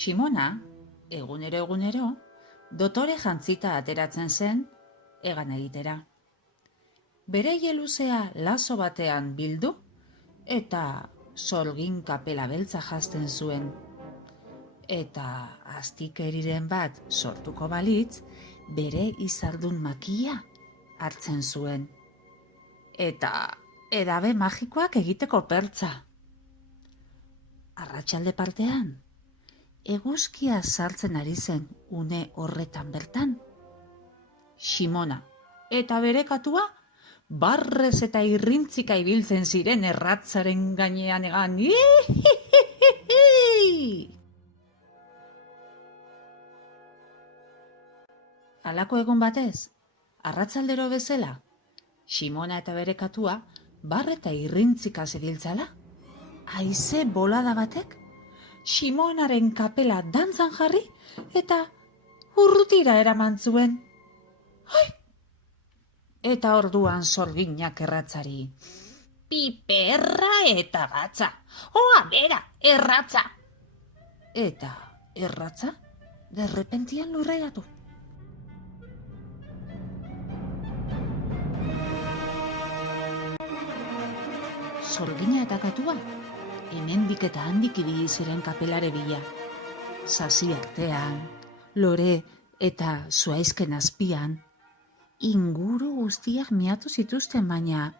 Simona, egunero, dotore jantzita ateratzen zen, egan egitera. Bere luzea lazo batean bildu, eta sorgin kapela beltza jazten zuen. Eta astikeriren bat sortuko balitz, bere izardun makia hartzen zuen. Eta edabe magikoak egiteko pertza. Arratsalde partean, eguzkia sartzen ari zen une horretan bertan. Simona eta bere katua barrez eta irrintzika ibiltzen ziren erratzaren gainean egan. Halako egun batez, arratsaldero bezala, Simona eta bere katua barre eta irrintzika zebiltzala, haize bolada batek Simonaren kapela dantzan jarri eta urrutira eraman zuen. Ai! Eta orduan sorginak erratzari. Piperra eta gatza, oa bera, erratza! Eta erratza derrepentian lurreratu. Sorgina eta katua, hemendik eta handik ibili ziren kapelare bila. Sasi artean, lore eta zuaizken azpian, inguru guztiak miatu zituzten, baina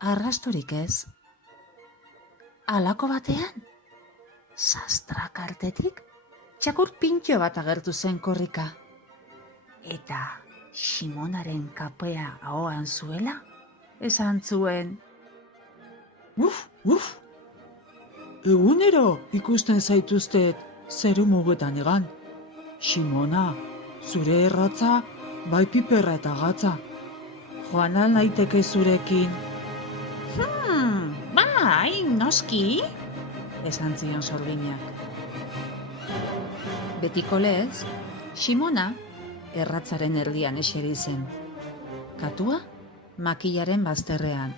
arrastorik ez. Halako batean, sastrak artetik, txakur pintxo bat agertu zen korrika. Eta Simonaren kapea ahoan zuela, esan zuen. Uf! Egunero ikusten zaituztet zeru mugetan egan. Simona, zure erratza, bai piperra eta gatza. Joan al naiteke zurekin? Bai, noski, esan zion sorginak. Betiko lez, Simona erratzaren erdian eseri zen. Katua makilaren bazterrean,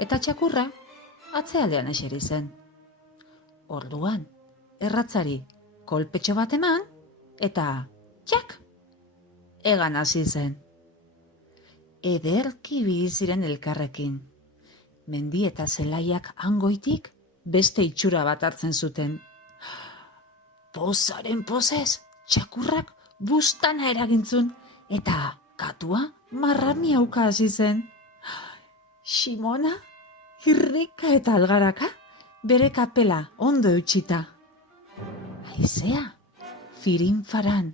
eta txakurra atzealdean eseri zen. Orduan, erratzari kolpetxo bat eman, eta txak! Egan hasi zen. Ederki bizi ziren elkarrekin. Mendi eta zelaiak hangoitik beste itxura bat hartzen zuten. Pozaren pozez, txakurrak bustana eragintzun, eta katua marrami hauka hasi zen. Simona, irrika eta algaraka, bere kapela ondo eutxita. Haizea, firin-faran,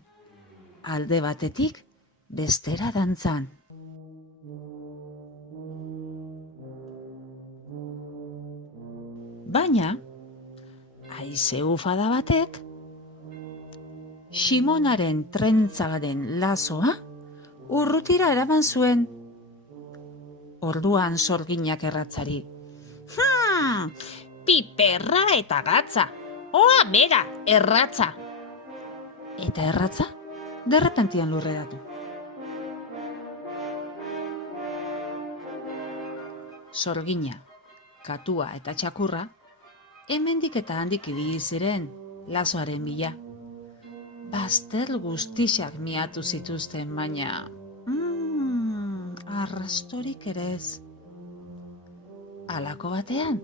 alde batetik bestera dantzan. Baina, haize ufada batek, Simonaren trentzaren lazoa urrutira eraman zuen. Orduan sorginak erratzari. Piperra eta gatza, oa bera, erratza! Eta erratza, derrepentian lurreratu. Sorgina, katua eta txakurra, hemendik eta handik ibili ziren lazoaren bila. Bazter guztixak miatu zituzten, baina arrastorik ere ez. Halako batean,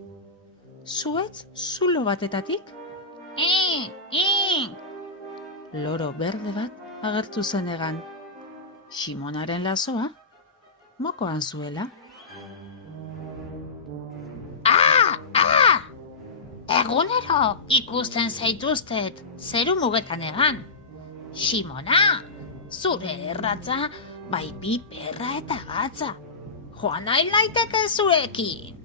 zuetz zulo batetatik, loro berde bat agertu zen egan. Simonaren lazoa mokoan zuela. Egunero ikusten zaituztet zeru mugetan egan. Simona, zure erratza, bai piperra eta gatza. Joan nahi naiteke zurekin.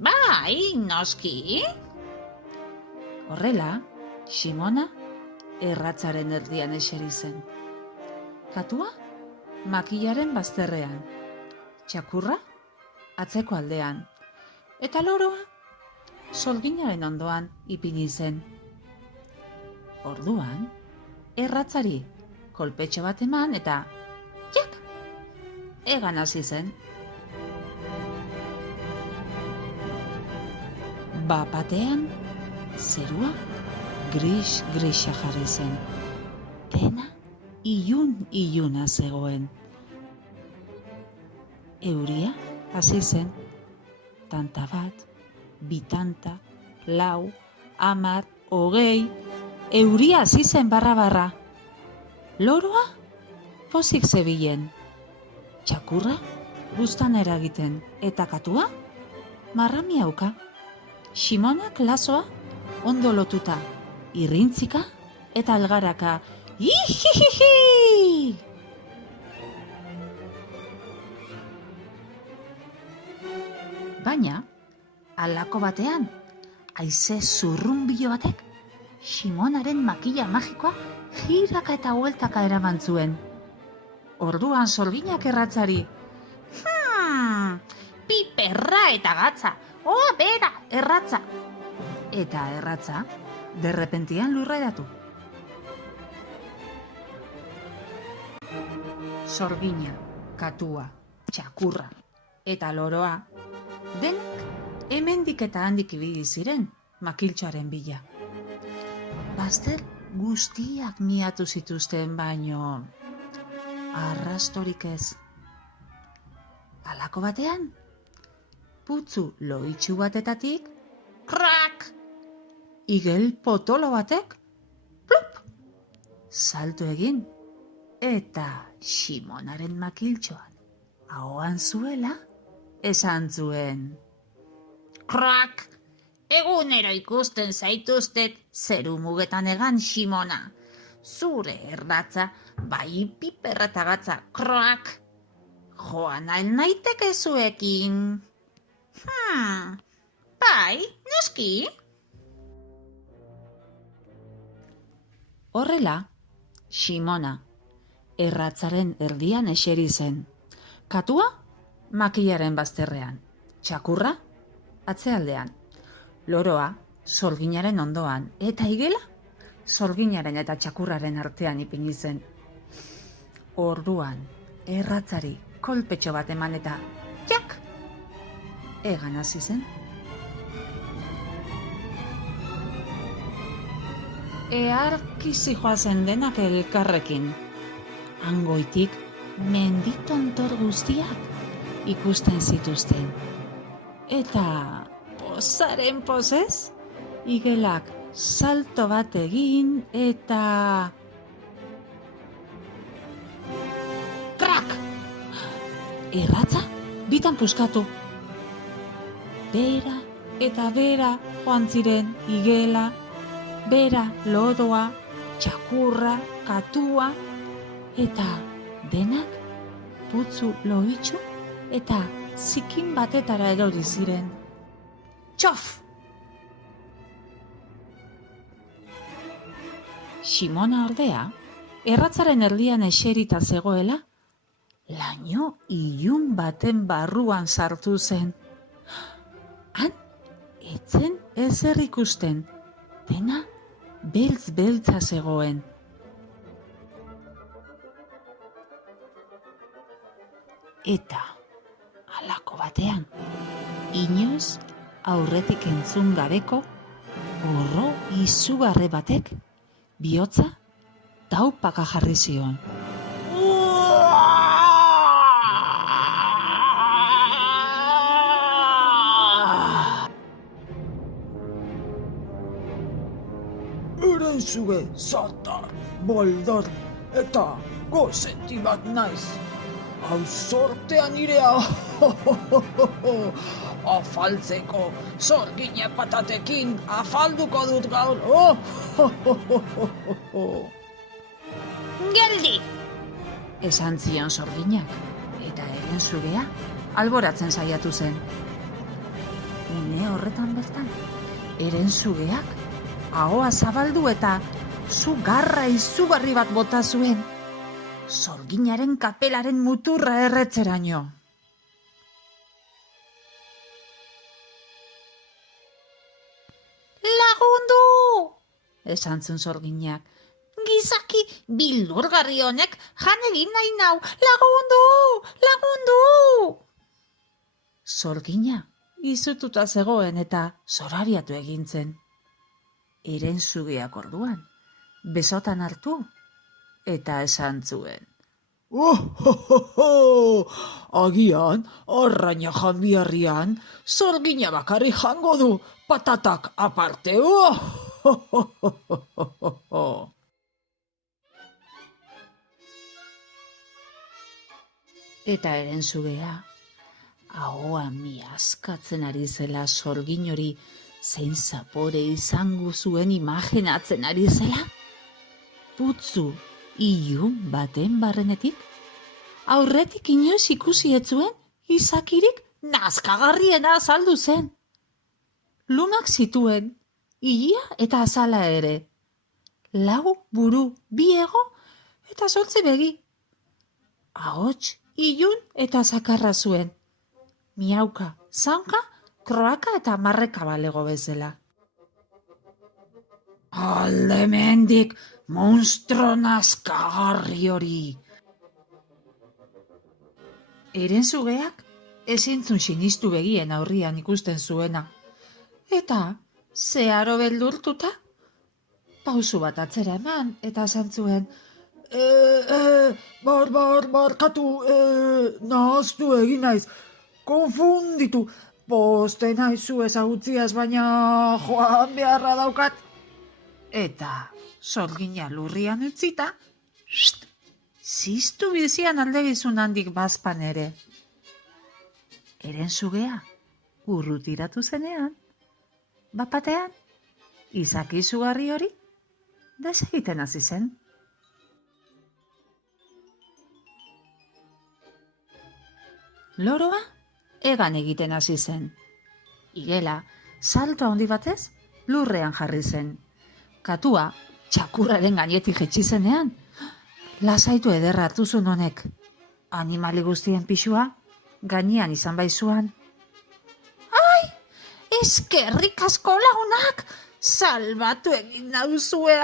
Bai, noski. Horrela, Simona erratzaren erdian eseri zen. Katua makilaren bazterrean, txakurra atzeko aldean, eta loroa sorginaren ondoan ipini zen. Orduan, erratzari kolpetxo bat eman eta txak! Egan hasi zen. Bapatean, Zerua grisa jarri zen. Dena iluna zegoen. Euria hasi zen. Tanta bat, bitanta, 4, 10, 20. Euria hasi zen barra. Loroa pozik zebilen. Txakurra buztan eragiten, eta katua marramiauka. Ximonak lazoa ondo lotuta, irrintzika eta algaraka. Ihihihi! Baina, halako batean, haize zurrunbilo batek Ximonaren makila magikoa jiraka eta hueltaka eraman zuen. Orduan Sorginak erratzari, Piperra eta gatza, oa bera, erratza. eta erratza derrepentian lurra edatu. Sorgina, katua, txakurra eta loroa, denak hemendik eta handik ibili ziren makiltxoaren bila. Bazter guztiak miatu zituzten, baino arrastorik ez. Halako batean, putzu loitsu batetatik, Krak! igel potolo batek, plup, salto egin, eta Ximonaren makiltxoan ahoan zuela, esan zuen. Krak! Egunero ikusten zaituztet zeru mugetan egan, Ximona. Zure erratza, bai piperra eta gatza, krak! Joan al naiteke zuekin. Bai, noski? Horrela, Ximona erratzaren erdian eseri zen. Katua makilaren bazterrean, txakurra atzealdean, loroa Sorginaren ondoan, eta igela Sorginaren eta txakurraren artean ipini zen. Orduan, erratzari kolpetxo bat eman eta jak! Egan hasi zen. Earkizi joazen denak elkarrekin. Hangoitik menditontor guztiak ikusten zituzten. Eta pozaren pozez, igelak salto bat egin eta... Krak! Erratza bitan puskatu. Bera eta bera joan ziren igela, bera loroa, txakurra, katua, eta denak putzu loitsu eta zikin batetara erori ziren. Txof! Ximona ordea, erratzaren erdian eserita zegoela, laino ilun baten barruan sartu zen. Han, etzen ezer ikusten, dena beltz-beltza zegoen. Eta, halako batean, inoiz aurretik entzun gabeko, gorro izugarri batek, bihotza taupaka jarri zion. Eranzuge, zatar, boldor, eta gozeti bat naiz. Hau sortea nirea, afaltzeko, Sorgina patatekin afalduko dut gaur. Geldi! Esan zion Sorginak, eta herenzugea alboratzen saiatu zen. Une horretan bertan, herenzugeak ahoa zabaldu eta zu garra izugarri bat bota zuen, Sorginaren kapelaren muturra erretzeraino. Lagundu! Esan zuen Sorginak. Gizaki bildurgarri honek jan egin nahi nau. Lagundu! Lagundu! Sorgina izututa zegoen eta zorariatu egin zen. Erensugeak orduan, besotan hartu, eta esan zuen. Agian, arraina jan biharrian, sorgina bakarri jango du, patatak aparte. Eta erensugea, ahoa miaskatzen ari zela sorgin hori, zein zapore izango zuen imaginatzen ari zela? Putzu, ilun baten barrenetik? Aurretik inoiz ikusi ez zuen, izakirik nazkagarriena azaldu zen. Lumak zituen, ilia eta azala ere. 4 buru, 2 ego eta 8 begi. Ahots, ilun eta zakarra zuen. Miauka, zaunka, kroaka eta marreka balego bezala. Aldemendik, monstro nazkagarri hori. Erensugeak ezintzun sinistu begien aurrian ikusten zuena. Eta, zeharo beldurtuta, pausu bat atzera eman eta esan zuen. Barkatu, nahaztu egin naiz, konfunditu, poste naizu ezagutziaz, baina joan beharra daukat. Eta, sorgina lurrian utzita, ziztu bizian aldegizun handik bazpan ere. Erensugea, urrutiratu zenean, bapatean, izaki izugarri hori, desegiten hasi zen. Loroa, egan egiten hasi zen. Igela, salto handi batez, lurrean jarri zen. Katua, txakurraren gainetik jetzi zenean, lasaitu ederra hartu zuen honek. Animali guztien pixua, gainean izan baizuan. Eskerrik asko lagunak, salbatu egin nauzue,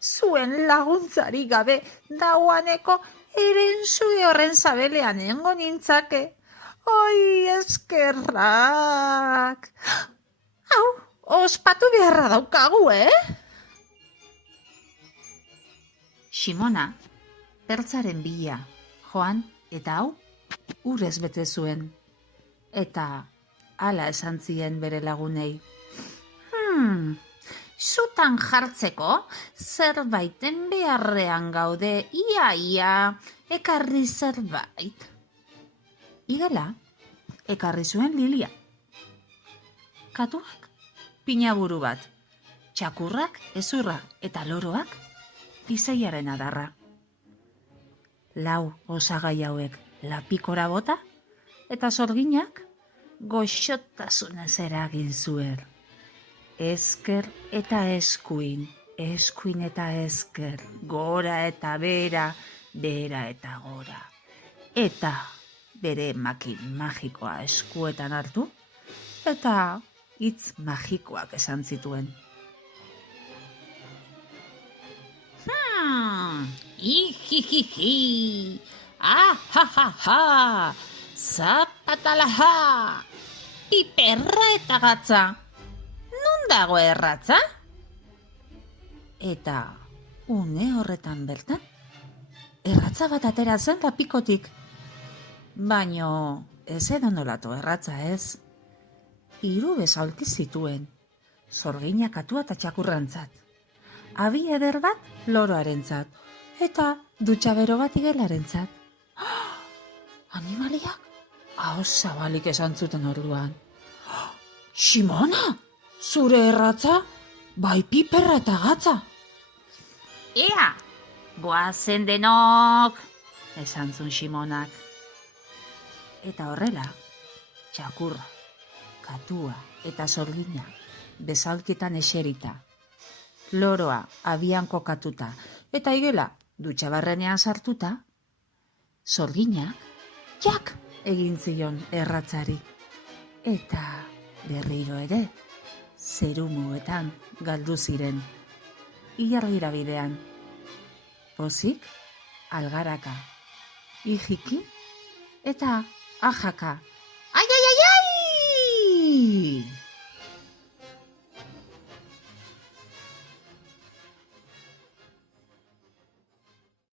zuen laguntzari gabe dauaneko erensuge horren zabelean engo nintzake. Eskerrak. Hau, ospatu beharra daukagu, Simona, pertzaren bila, joan eta hau, urez bete zuen. Eta hala esan zien bere lagunei. Zutan jartzeko, zerbaiten beharrean gaude, ia, ekarri zerbait. Igela, ekarri zuen lilia. Katuak, pinaburu bat. Txakurrak, ezurra eta loroak, izeiaren adarra. 4 osagai hauek lapikora bota, eta sorginak goxotasunez eragin zuen. Esker eta eskuin eta esker, gora eta bera, bera eta gora. Eta bere makin magikoa eskuetan hartu, eta hitz magikoak esan zituen. Ihihiji, ahahaha, zapatalaha, piperra eta gatza. Nun dago erratza? Eta une horretan bertan, erratza bat atera zen lapikotik. Baino ez edonolatu erratza ez. 3 besaulki zituen, sorgina, katua eta txakurrantzat. Abi eder bat loroarentzat, eta dutxabero bat igelarentzat. Animaliak ahoz zabalik esan zuten orduan. Simona, zure erratza, bai piperra eta gatza. Ea, goazen denok, esan zuen Simonak. Eta horrela, txakurra, katua eta sorgina bezalkietan eserita, loroa abian kokatuta eta igela dutxabarrenean sartuta, sorginak jak egin zion erratzari. Eta berriro ere, zerumuetan galdu ziren. Ilargira bidean, pozik, algaraka, ijiki eta ajaka